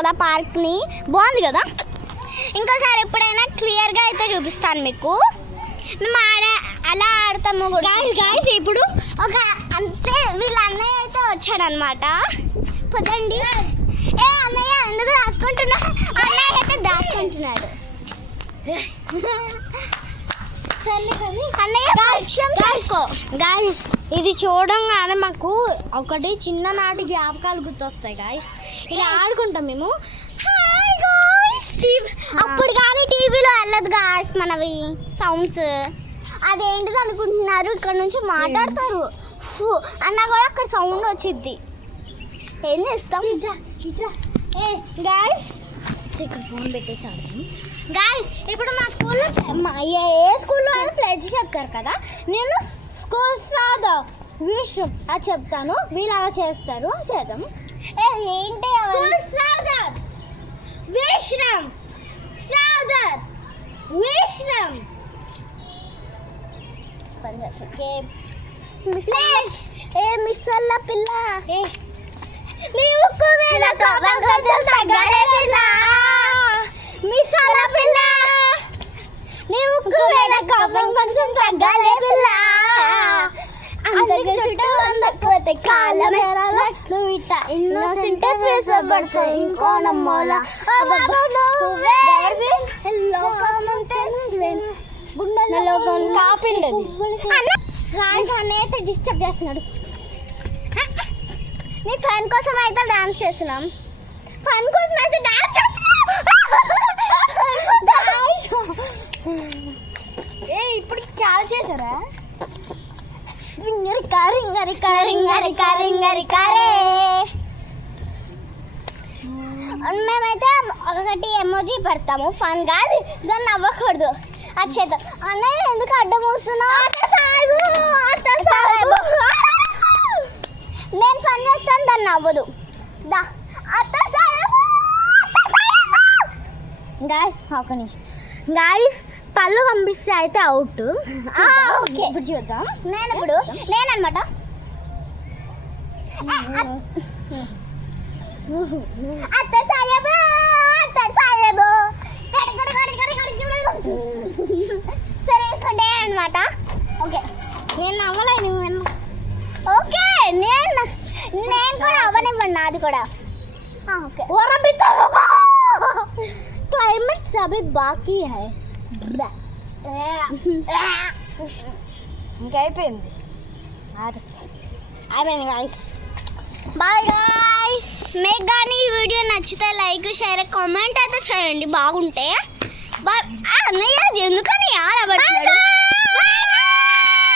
కదా పార్క్ని, బాగుంది కదా. ఇంకోసారి ఎప్పుడైనా క్లియర్గా అయితే చూపిస్తాను మీకు. మేము అలా ఆడతాము గాయ్స్. ఇప్పుడు ఒక అంతే వీళ్ళ అన్నయ్య అయితే వచ్చాడనమాట. పదండి. ఏ అన్నయ్య ఎందుకు దాక్కుంటున్నాడు? అన్నయ్య అయితే దాక్కుంటున్నాడు. గాయస్ ఇది చూడంగానే మాకు ఒకటి చిన్ననాటి జ్ఞాపకాలు గుర్తొస్తాయి గాయస్. ఇలా ఆడుకుంటాం మేము. అప్పుడు కానీ టీవీలో వెళ్ళదు గాయస్ మనవి సౌండ్స్. అదేంటిది అనుకుంటున్నారు, ఇక్కడ నుంచి మాట్లాడతారు అన్నా కూడా అక్కడ సౌండ్ వచ్చింది. ఏం చేస్తాం గాయస్? ఇక్కడ ఫోన్ పెట్టేసి ఆడతాం గాయస్. ఇప్పుడు మా స్కూల్లో ఏ స్కూల్లో అయినా ప్లెడ్జ్ చెప్తారు కదా, నేను స్కూల్ సాదా విషయం అది చెప్తాను, వీళ్ళు అలా చేస్తారు, చేద్దాము. ఏంటి సాదర్ విశ్రం సాదర్ విశ్రం మిస్సల్ల పిల్ల నీవు కొంచెం తగ్గలే పిల్ల, మిస్సల్ల పిల్ల నీవు కొంచెం తగ్గలే పిల్ల, అందరికీ చుట్టూ అందకపోతే కాలం నువ్వు ఇట్ట ఇన్నోసెంట్ ఫేస్ పడుతుంది ఇంకో నమ్మోలా కాపిండది. అన్నయ్య డిస్టర్బ్ చేస్తున్నాడు. నీ ఫన్ కోసం అయితే డాన్స్ చేస్తున్నాం. ఫన్ కోసం అయితే డాన్స్ ఇప్పుడు చాలా చేశారా? మేమైతే ఒకటి ఎమోజీ పెడతాము ఫన్ గా, దాన్ని నవ్వకూడదు. అది చేద్దాం. అన్నయ్య ఎందుకు అడ్డం వస్తున్నావు? నేను ఫన్ చేస్తాను, దాన్ని నవ్వదు. దా గాయస్ పళ్ళు పంపిస్తే అయితే అవుట్. ఓకే ఇప్పుడు చూద్దాం. నేనమాట సరే డే అనమాట. ఓకే నేను నవ్వలేను. ఓకే నేను కూడా అవ్వనివ్వండి అది కూడా. ఓకే क्लाइमेट सभी बाकी है. ఇంకా అయిపోయింది. అయిపోయింది గాయస్. Bye guys. మీకు కానీ ఈ వీడియో నచ్చితే లైక్ షేర్ కామెంట్ అయితే చేయండి బాగుంటే. బాయ్. అన్నయ్య ఎందుకని